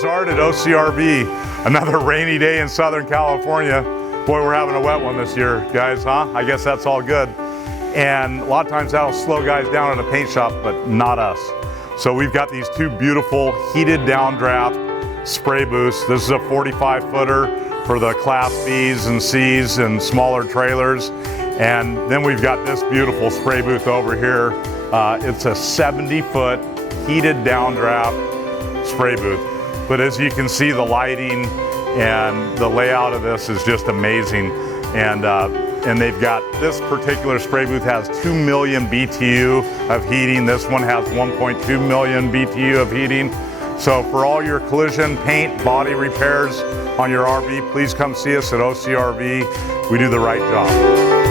Art at OCRV. Another rainy day in Southern California. Boy, we're having a wet one this year, guys, huh? I guess that's all good. And a lot of times that'll slow guys down at a paint shop, but not us. So we've got these two beautiful heated downdraft spray booths. This is a 45-footer for the Class Bs and Cs and smaller trailers. And then we've got this beautiful spray booth over here. It's a 70-foot heated downdraft spray booth. But as you can see, the lighting and the layout of this is just amazing. And they've got, this particular spray booth has 2 million BTU of heating. This one has 1.2 million BTU of heating. So for all your collision, paint, body repairs on your RV, please come see us at OCRV. We do the right job.